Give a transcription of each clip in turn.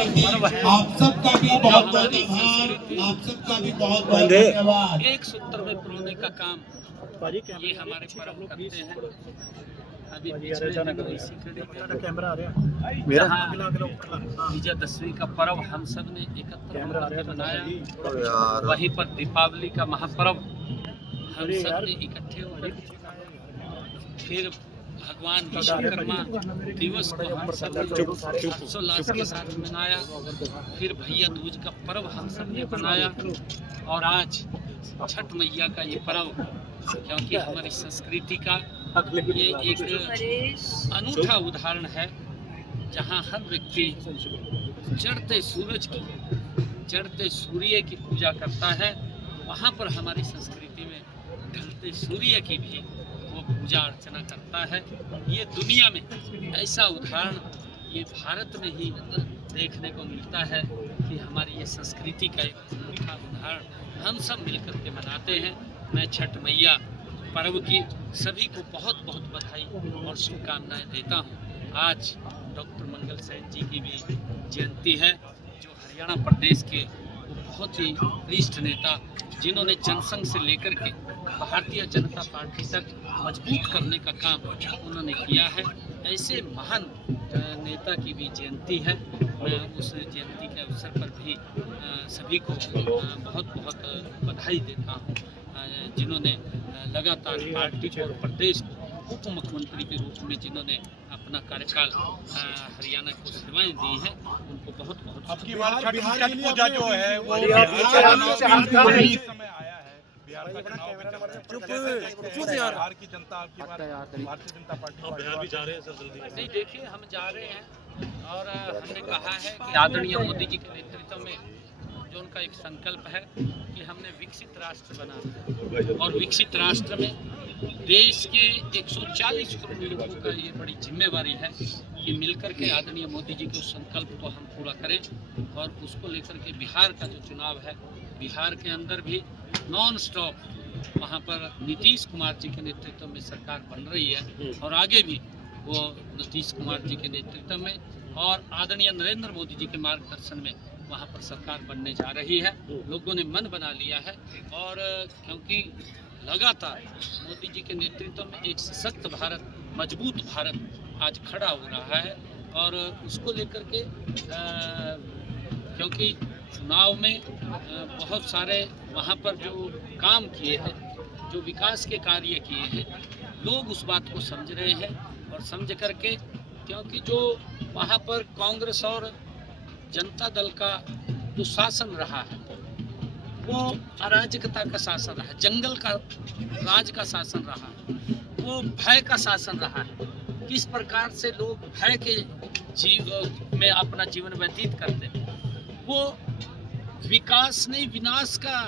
आप सबका भी बहुत बहुत आभार, आप सबका भी बहुत बहुत धन्यवाद। एक सूत्र में पिरोने का काम ये हमारे पर्व करते हैं। अभी पिछले दिनों इसी कड़ी में जहाँ विजयदशमी का पर्व हम सब ने एकत्र होकर मनाया, वहीं पर दीपावली का महापर्व हम सब ने इकट्ठे होकर फिर भगवान विश्वकर्मा दिवस को हम सब ने हर्षोल्लास के साथ मनाया। फिर भैया दूज का पर्व हम सब ने मनाया और आज छठ मैया का ये पर्व, क्योंकि हमारी संस्कृति का ये एक अनूठा उदाहरण है जहाँ हर व्यक्ति चढ़ते सूर्य की पूजा करता है। वहाँ पर हमारी संस्कृति में ढलते सूर्य की भी वो पूजा अर्चना करता है। ये दुनिया में ऐसा उदाहरण ये भारत में ही देखने को मिलता है कि हमारी ये संस्कृति का एक अनूठा उदाहरण हम सब मिलकर के मनाते हैं। मैं छठ मैया पर्व की सभी को बहुत बहुत बधाई और शुभकामनाएं देता हूँ। आज डॉक्टर मंगल सेन जी की भी जयंती है, जो हरियाणा प्रदेश के बहुत ही वरिष्ठ नेता, जिन्होंने जनसंघ से लेकर के भारतीय जनता पार्टी तक मजबूत करने का काम उन्होंने किया है। ऐसे महान नेता की भी जयंती है। मैं उस जयंती के अवसर पर भी सभी को बहुत बहुत बधाई देता हूँ, जिन्होंने लगातार पार्टी को और प्रदेश को उप मुख्यमंत्री के रूप में जिन्होंने अपना कार्यकाल हरियाणा को सेवाएं दी हैं, उनको बहुत बहुत अब की बार छठ पूजा जो है वो समय आया है। बिहार का चुनाव बिहार की जनता आपकी बार भारतीय जनता पार्टी बिहार भी जा रहे हैं सर जल्दी। नहीं, देखिए हम जा रहे हैं और हमने कहा है कि आदरणीय मोदी जी के नेतृत्व में जो उनका एक संकल्प है कि हमने विकसित राष्ट्र बनाना है और विकसित राष्ट्र में देश के 140 करोड़ लोगों का ये बड़ी जिम्मेवारी है कि मिलकर के आदरणीय मोदी जी के उस संकल्प को हम पूरा करें। और उसको लेकर के बिहार का जो चुनाव है, बिहार के अंदर भी नॉन स्टॉप वहाँ पर नीतीश कुमार जी के नेतृत्व में सरकार बन रही है और आगे भी वो नीतीश कुमार जी के नेतृत्व में और आदरणीय नरेंद्र मोदी जी के मार्गदर्शन में वहाँ पर सरकार बनने जा रही है। लोगों ने मन बना लिया है और क्योंकि लगातार मोदी जी के नेतृत्व में एक सशक्त भारत, मजबूत भारत आज खड़ा हो रहा है और उसको लेकर के क्योंकि चुनाव में बहुत सारे वहाँ पर जो काम किए हैं, जो विकास के कार्य किए हैं, लोग उस बात को समझ रहे हैं और समझ करके, क्योंकि जो वहाँ पर कांग्रेस और जनता दल का जो शासन रहा है वो अराजकता का शासन रहा है, जंगल का राज का शासन रहा है, वो भय का शासन रहा है। किस प्रकार से लोग भय के जीव में अपना जीवन व्यतीत करते हैं, वो विकास नहीं विनाश का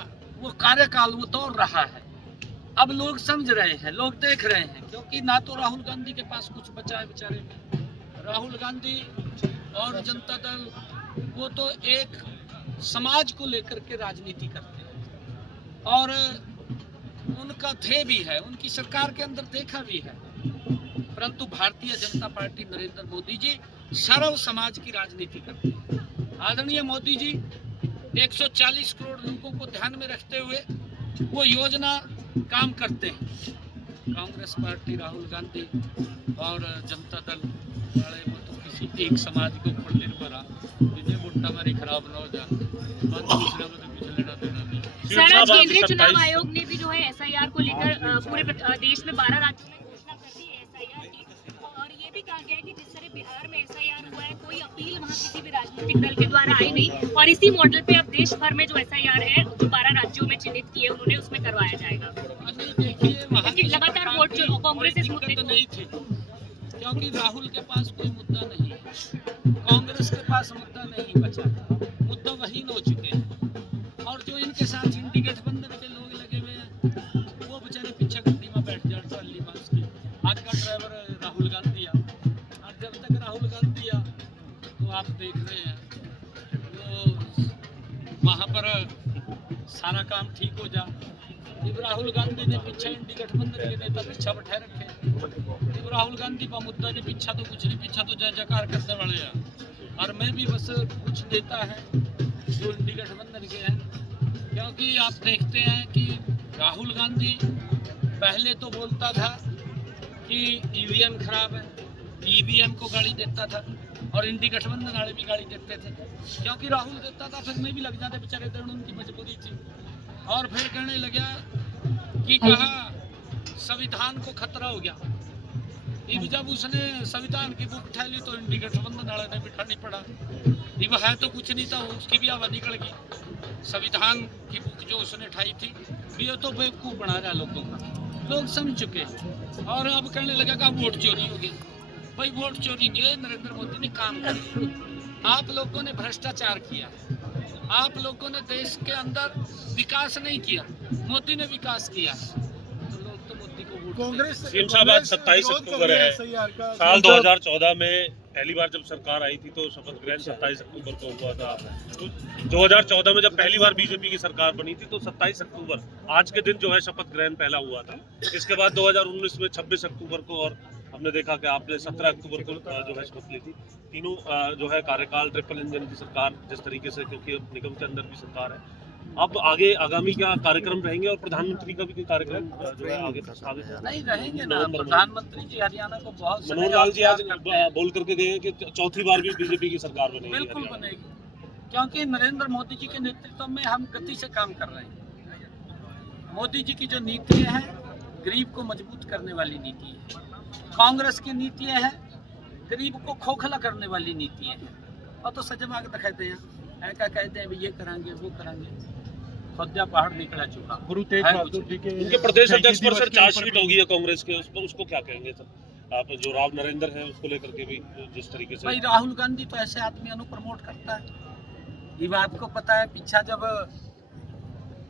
वो कार्यकाल वो दौर रहा है। अब लोग समझ रहे हैं, लोग देख रहे हैं, क्योंकि ना तो राहुल गांधी के पास कुछ बचा है बेचारे में। राहुल गांधी और जनता दल वो तो एक समाज को लेकर के राजनीति करते हैं और उनका ध्येय भी है, उनकी सरकार के अंदर देखा भी है। परंतु भारतीय जनता पार्टी नरेंद्र मोदी जी सर्व समाज की राजनीति करते हैं। आदरणीय मोदी जी 140 करोड़ लोगों को ध्यान में रखते हुए वो योजना काम करते हैं। कांग्रेस पार्टी, राहुल गांधी और जनता दल वाले वो तो किसी एक समाज के ऊपर निर्भर है, जिन्हें वोटा हमारी खराब न हो जाए, दूसरे को तो कुछ लेना देना नहीं। सर, आज केंद्रीय चुनाव आयोग ने भी जो है एसआईआर को लेकर पूरे देश में 12 राज्यों में घोषणा कर दी है एसआईआर की, और ये भी कहा गया है कि जिस तरह बिहार में एसआईआर हुआ है, कोई अपील वहाँ किसी भी राजनीतिक दल के द्वारा आई नहीं और इसी मॉडल पे अब देश भर में जो एसआईआर है जो 12 राज्यों में चिन्हित किए उन्होंने उसमें करवाया जाएगा। देखिए वहाँ लगातार वोट जो कांग्रेस इस मुद्दे को नहीं थी, क्योंकि राहुल के पास कोई मुद्दा नहीं है, कांग्रेस के पास मुद्दा नहीं बचा, मुद्दा वहीन हो चुके हैं और जो इनके साथ इंडी गठबंधन के लोग लगे हुए हैं वो बेचारे पीछे गड्डी में बैठ जाए ट्रॉली बस की। आज का ड्राइवर राहुल गांधी है, और जब तक राहुल गांधी है तो आप देख रहे हैं वो वहाँ पर सारा काम ठीक हो जा। जब राहुल गांधी ने पीछे इंडी गठबंधन के नेता पीछा बैठे रखे, जब राहुल गांधी का मुद्दा ने पीछा तो कुछ नहीं, पीछा तो जय जयकार करने वाले हैं। और मैं भी बस कुछ नेता है जो इंडी गठबंधन के हैं, क्योंकि आप देखते हैं कि राहुल गांधी पहले तो बोलता था कि ईवीएम खराब है, ईवीएम को गाड़ी देता था, और इंडी गठबंधन वाले भी गाड़ी देते थे, क्योंकि राहुल देता था, फिर मैं भी लग जाते बेचारे, दर्द उनकी मजबूरी थी। और फिर कहने लगा कि कहा संविधान को खतरा हो गया। जब उसने संविधान की बुक उठा ली तो इंडी गठबंधन वाले ने बिठानी पड़ा। ये है तो कुछ नहीं था, उसकी भी आवाज निकल गई। संविधान की बुक जो उसने उठाई थी, ये तो बेवकूफ बना रहा लोगों का, लोग समझ चुके हैं। और अब कहने लगा कि वोट चोरी हो गई। भाई वोट चोरी नहीं है, नरेंद्र मोदी ने काम कर दिया। आप लोगों ने भ्रष्टाचार किया, आप लोगों ने देश के अंदर विकास नहीं किया, मोदी ने विकास किया। तो लोग तो मोदी को वोट कांग्रेस सीएम साहब आज 27 अक्टूबर है। साल 2014 में पहली बार जब सरकार आई थी तो शपथ ग्रहण 27 अक्टूबर को हुआ था। तो 2014 में जब पहली बार बीजेपी की सरकार बनी थी तो 27 अक्टूबर आज के दिन जो है शपथ ग्रहण पहला हुआ था। इसके बाद 2019 में 26 अक्टूबर को, और हमने देखा कि आपने 17 अक्टूबर को जो है शपथ ली थी। तीनों जो है कार्यकाल ट्रिपल इंजन की सरकार जिस तरीके से, क्योंकि निगम के अंदर भी सरकार है। अब आगे आगामी क्या कार्यक्रम रहेंगे, और प्रधानमंत्री का भी कोई कार्यक्रम जो है आगे नहीं रहेंगे ना। प्रधानमंत्री जी हरियाणा को बहुत मनोहर लाल जी आज बोल करके गए हैं कि चौथी बार भी बीजेपी की सरकार बनेगी। बिल्कुल बनेगी, क्योंकि नरेंद्र मोदी जी के नेतृत्व में हम गति से काम कर रहे हैं। मोदी जी की जो नीतियां हैं गरीब को मजबूत करने वाली नीति है। कांग्रेस की नीतियां हैं गरीब को खोखला करने वाली नीतियां हैं। और तो सजमा के दिखाते हैं, ऐसा कहते हैं ये कराएंगे वो कराएंगे, खुदा पहाड़ निकला चुका। गुरु तेग बहादुर जी के उनके प्रदेश अध्यक्ष पर सर चार्जशीट होगी है कांग्रेस के, उस पर उसको क्या कहेंगे सर आप? जो राव नरेंद्र है उसको लेकर के भी जिस तरीके से भाई राहुल गांधी तो ऐसे आदमी प्रमोट करता है। ये बात को पता है, पीछा जब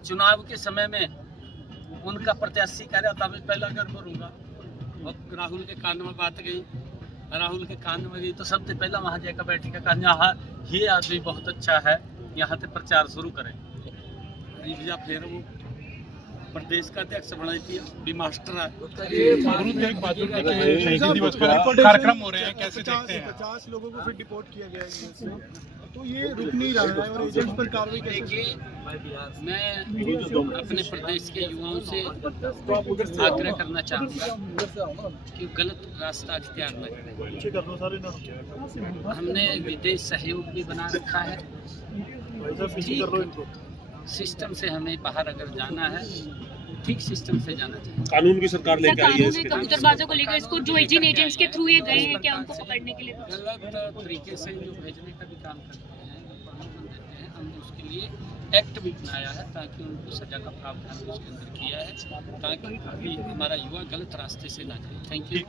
चुनाव के समय में उनका प्रत्याशी कह रहा था मैं पहला घर भरूंगा, और राहुल के कान में बात गई, राहुल के कान में गई तो सबसे पहला वहाँ जाकर बैठ के कहा यहाँ ये आदमी बहुत अच्छा है, यहाँ से प्रचार शुरू करें। फिर वो प्रदेश का अध्यक्ष बनाई थी, भी मास्टर है। गुरु तेग बहादुर जी के शहीदी दिवस पर कार्यक्रम हो रहे हैं, कैसे देखते हैं? 50 लोगों को फिर डिपोर्ट किया गया है, तो ये रुक नहीं रहा है, और एजेंट्स पर कार्रवाई कैसे? मैं अपने प्रदेश के युवाओं से आग्रह करना चाहूँगा कि गलत रास्ता अख्तियार न करें। हमने विदेश सहयोग भी बना रखा है, ठीक सिस्टम से हमें बाहर अगर जाना है, ठीक सिस्टम से जाना चाहिए। कानून की सरकार लेके आई है में कबूतरबाजों को लेकर इसको जो एजेंट्स के थ्रू ये गए हैं, क्या उनको पकड़ने के लिए गलत तरीके से जो भेजने का भी काम करते हैं, प्रलोभन देते हैं, हमने उसके लिए एक्ट भी बनाया है ताकि उनको सजा का प्रावधान उसके अंदर किया है, ताकि अभी हमारा युवा गलत रास्ते से ना जाए। Thank you.